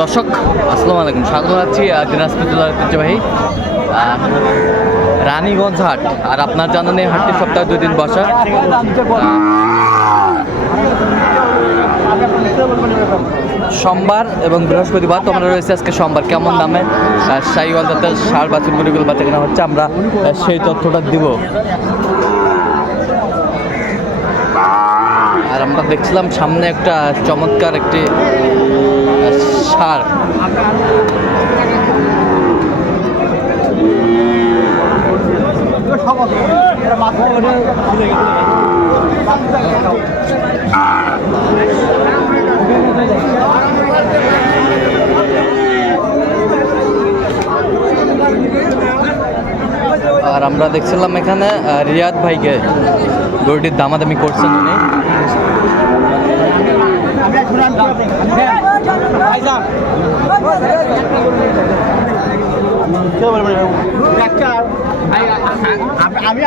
দর্শক, আসসালামু আলাইকুম। স্বাগত আছি দিনাজপুর জেলার ঐতিহ্যবাহী রানীগঞ্জ হাট। আর আপনার জানেন হাটটি সপ্তাহে দুই দিন বসা। সোমবার এবং বৃহস্পতিবার তোমরা রয়েছে আজকে সোমবার। কেমন দামে শাহিওয়াল জাতের সার বাছুর গরুগুলো বাচ্চা কেনা হচ্ছে, আমরা সেই তথ্যটা দিব আর আমরা দেখছিলাম সামনে একটা চমৎকার একটি সার। আর আমরা দেখছিলাম এখানে রিয়াদ ভাইকে গরুটির দামাদামি করছেন উনি। আমি আমি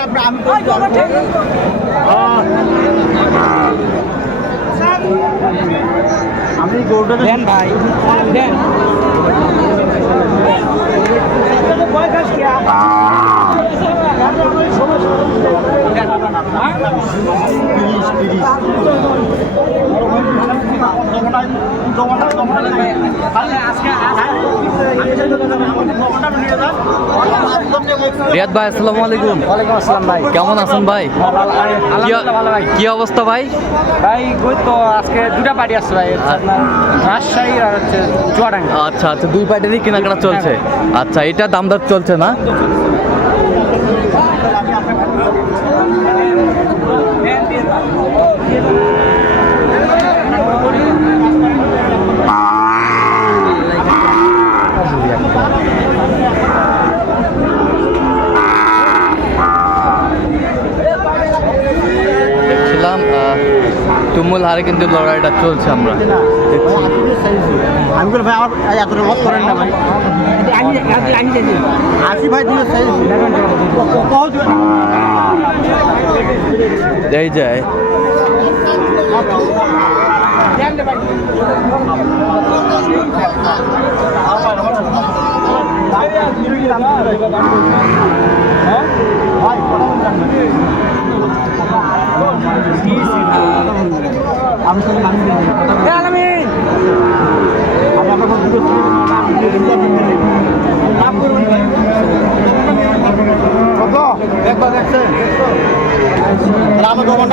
আমি গরুটা দেন ভাই দেন। রিয়াদ ভাই আসসালামু আলাইকুম। ওয়ালাইকুম আসসালাম ভাই। কেমন আছেন ভাই? ভালো ভাই। কি অবস্থা ভাই? ভাই ওই তো আজকে দুটা পার্টি আসছে ভাই। হচ্ছে রাজশাহী আর হচ্ছে চুয়াডাঙ্গা। আচ্ছা আচ্ছা দুই পার্টিরই কেনাকাটা চলছে। আচ্ছা এটা দাম দর চলছে না দেখছিলাম আহ, তুমুল হারে কিন্তু লড়াইটা চলছে আমরা। দেখছি। আমি বলি ভাই আমার এতটা লস করেন না ভাই। আশি ভাই দিলে এই যায় আমি সঙ্গে নাম দিই আমি আপনার দুটো নাম করবেন ভাই কত একবার দেখছেন তাহলে আমার দোকানটা আপনি নিয়ে যেতে আমার দোকানটা নিতে না না না নিলে তো করার ভিতরে না, আমার কিনা মাল ভাই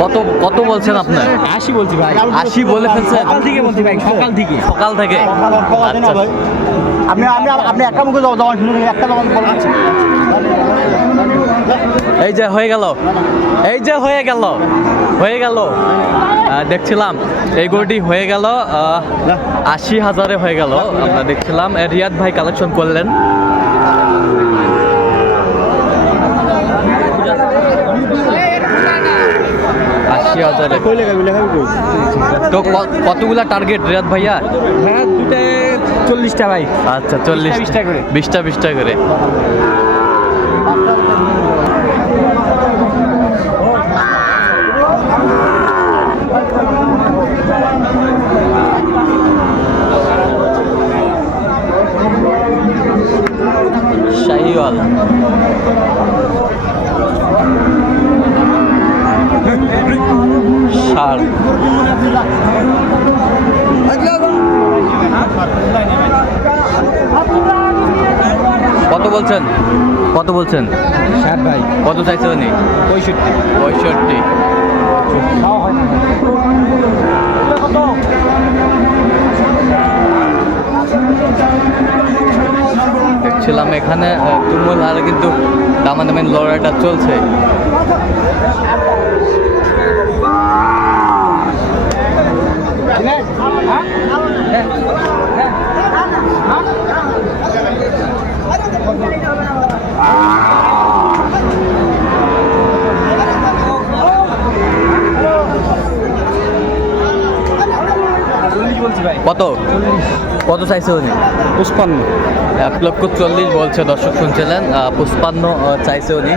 কত কত বলছেন আপনার? আশি বলছি ভাই। আশি বলে ফেলছেন? সকাল থেকে বলছি ভাই সকাল থেকে। সকাল থেকে? আচ্ছা। আপনি আমি আপনি একটা মুখে শুনুন একটা দোকান এই যে হয়ে গেল। এই যে হয়ে গেল। হয়ে গেল। দেখছিলাম এই গরুটি হয়ে গেল আশি হাজারে হয়ে গেল। আমরা দেখছিলাম রিয়াদ ভাই কালেকশন করলেন। আশি হাজারে। তো কতগুলা টার্গেট রিয়াদ ভাইয়া? হ্যাঁ দুটা চল্লিশটা ভাই। আচ্ছা চল্লিশ বিশটা করে। বিশটা বিশটা করে শাহিওয়াল ষাড় কত বলছেন? কত বলছেন? ষাট ভাই। কত চাইছে উনি? পঁয়ষট্টি। পঁয়ষট্টি। দেখছিলাম এখানে তুমুল হারে কিন্তু দামাদামি লড়াইটা চলছে। কত? কত চাইছে উনি? পুষ্পান্ন। এক লক্ষ চল্লিশ বলছে দর্শক শুনছিলেন। পুষ্পান্ন চাইছে উনি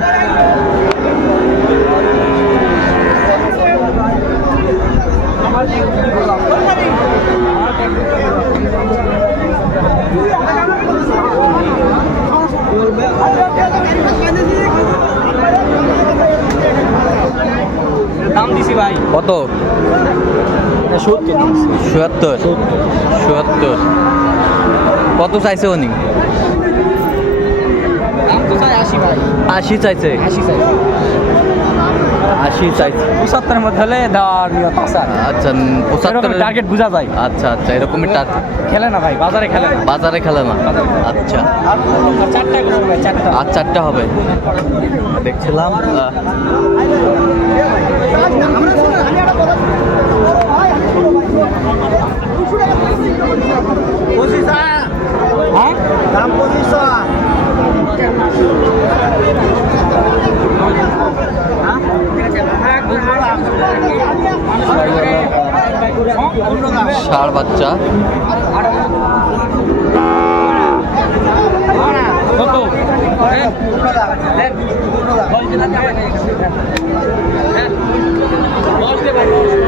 দাম দিছি ভাই কত? সত্তর। চুয়াত্তর কত চাইছে উনি? আশি চাইছে? আশি চাই। আশি চাইছে। পঁচাত্তরের মধ্যে হলে দেওয়ার নিয়ত আছে। আচ্ছা উম, পঁচাত্তর এরকম টার্গেট বোঝা যায় আচ্ছা আচ্ছা এরকমই খেলে না ভাই বাজারে খেলে না। বাজারে খেলে না? আচ্ছা। আর চারটা হবে দেখছিলাম হ্যাঁ। দাম পঁচিশশো ষাঁড় বাচ্চা। কত?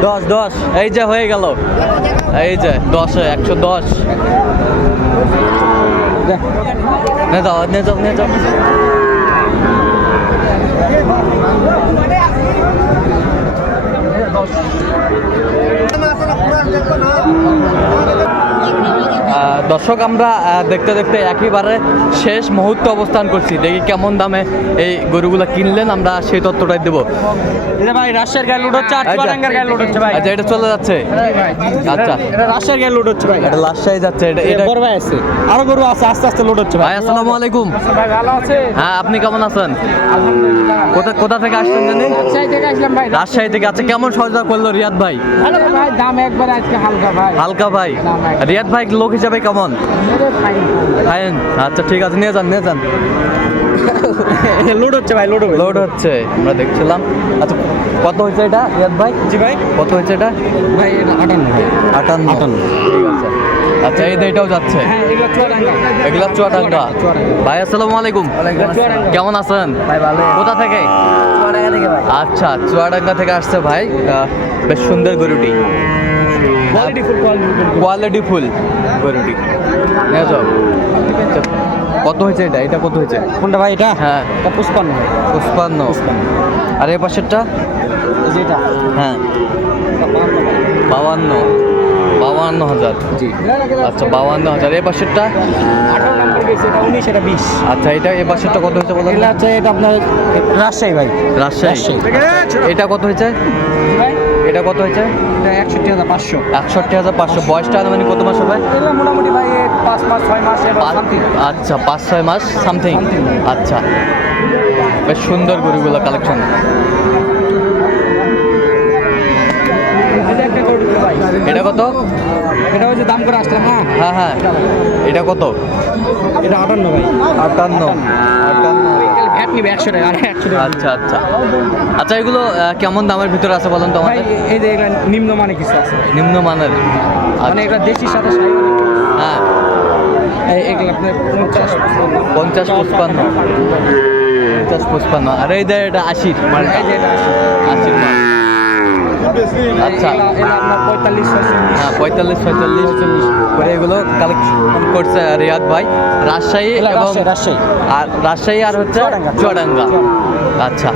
দশ দশ। এই যে হয়ে গেল। এই যে দশে, একশো দশ। নে যাও নে যাও নে যাও। দর্শক আমরা দেখতে দেখতে একেবারে শেষ মুহূর্তে অবস্থান করছি। দেখি কেমন দামে এই গরুগুলা কিনলেন আমরা সেই তথ্যটাই দেবো। ভাই রাজশাহীর গায়ে লোড হচ্ছে আচ্ছা। গায়ে লোড হচ্ছে ভাই। আচ্ছা এটা চলে যাচ্ছে? আচ্ছা। এটা রাজশাহীর গায়ে লোড হচ্ছে ভাই। এটা যাচ্ছে এটা এটা এটা বড় ভাই আছে। আরও গরু আছে আস্তে আস্তে লোড হচ্ছে ভাই। আসসালামু আলাইকুম। ভাই ভালো আছে হ্যাঁ আপনি কেমন আছেন? কোথা কোথা থেকে আসছেন জানি? রাজশাহী থেকে আসলাম ভাই রাজশাহী। থেকে আচ্ছা কেমন সহযোগিতা করল রিয়াদ ভাই? ভাই দাম একবারে আজকে হালকা ভাই। হালকা ভাই। রিয়াদ ভাই লোক হিসাবে কেমন? ফাইন আচ্ছা ঠিক আছে নিয়ে যান নিয়ে যান। লোড হচ্ছে ভাই লোড হবে লোড হচ্ছে আমরা দেখছিলাম। আচ্ছা কত হয়েছে এটা রিয়াদ ভাই? জি ভাই। কত হয়েছে এটা? ভাই আটান্ন। ভাই আটান্ন। আটান্ন। ঠিক আছে। আচ্ছা এই এটাও যাচ্ছে। হ্যাঁ এগুলো চুয়াডাঙ্গা। ভাই আসসালামু আলাইকুম। কেমন আছেন? ভাই ভালো। কোথা থেকে? চুয়াডাঙ্গা থেকে ভাই। আচ্ছা চুয়াডাঙ্গা থেকে আসছে ভাই। বেশ সুন্দর গরুটি। কোয়ালিটি ফুল কোয়ালিটি নিয়ে যাও কত হয়েছে এটা? এটা কত হয়েছে? কোনটা ভাই এটা? হ্যাঁ। পুষ্পান্ন। পুষ্পান্ন। আর এ পাশেরটা? এই যে এটা। হ্যাঁ। বাউান্ন। বাউান্ন হাজার। জি। আচ্ছা বাউান্ন হাজার। এ পাশেরটা? আঠারো নম্বর গেছে এটা উনিশ এটা বিশ। আচ্ছা এটা এ পাশেরটা কত হয়েছে হচ্ছে এটা আপনার রাজশাহী ভাই। রাজশাহী। এটা কত হয়েছে? ভাই কত হয়েছে? এটা একষট্টি হাজার পাঁচশো। একষট্টি হাজার পাঁচশো। বয়সটা আনুমানিক কত মাস হবে? মোটামুটি ভাই পাঁচ মাস ছয় মাস পাঁচ- আচ্ছা পাঁচ ছয় মাস সামথিং আচ্ছা। বেশ সুন্দর গরুগুলো কালেকশন এটা কত? এটা হচ্ছে দাম করে আসলাম না হ্যাঁ হ্যাঁ। এটা কত? এটা আটান্ন ভাই। আটান্ন। আটান্ন। নিবে একশো টাকা আর একশো টাকা। আচ্ছা আচ্ছা। আচ্ছা এগুলো কেমন দামের ভিতরে আছে বলেন তো আমাদের? এই যে এগুলো নিম্ন মানে কিছু আছে। নিম্নমানের। মানে এগুলো দেশির সাথে হ্যাঁ। এগুলো আপনার পঞ্চাশ পঞ্চাশ পঞ্চান্ন পঞ্চাশ। পঞ্চান্ন আর এই যে এটা আশির মানে এটা। আশির। আচ্ছা। পঁয়তাল্লিশ ছয়চল্লিশ হ্যাঁ পঁয়তাল্লিশ ছয়চল্লিশ। করে এগুলো কালেকশন করছে রিয়াদ ভাই রাজশাহী এবং রাজশাহী। আর রাজশাহী আর হচ্ছে চুয়াডাঙ্গা। আচ্ছা।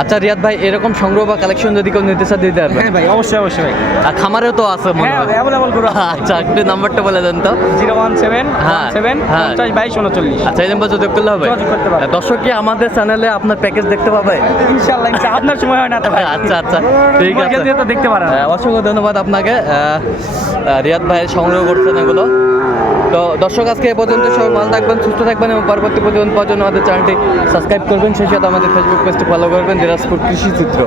আচ্ছা রিয়াদ ভাই এরকম সংগ্রহ বা কালেকশন যদি কেউ নিতে চায় দিতে পারবে? হ্যাঁ ভাই অবশ্যই অবশ্যই ভাই। আর খামারেও তো আছে মনে হ্যাঁ হয়। অ্যাভেলেবল করো আচ্ছা একটু নাম্বারটা বলে দেন তো। জিরো ওয়ান সেভেন হ্যাঁ, সেভেন হ্যাঁ। পঞ্চাশ বাইশ উনচল্লিশ। আচ্ছা এই নাম্বার যোগাযোগ করলে হবে? দর্শক কি আমাদের চ্যানেলে আপনার প্যাকেজ দেখতে পাবে? ইনশাল্লাহ আপনার সময় হয় না তো ভাই। আচ্ছা আচ্ছা ঠিক আছে। তো দেখতে পারেন। হ্যাঁ, অসংখ্য ধন্যবাদ আপনাকে। রিয়াদ ভাই সংগ্রহ করছেন এগুলো। তো দর্শক আজকে এ পর্যন্ত সবাই ভালো থাকবেন সুস্থ থাকবেন এবং পরবর্তী পাওয়ার জন্য আমাদের চ্যানেলটি সাবস্ক্রাইব করবেন। সেই সাথে আমাদের ফেসবুক পেজটি ফলো করবেন দিনাজপুর কৃষি চিত্র।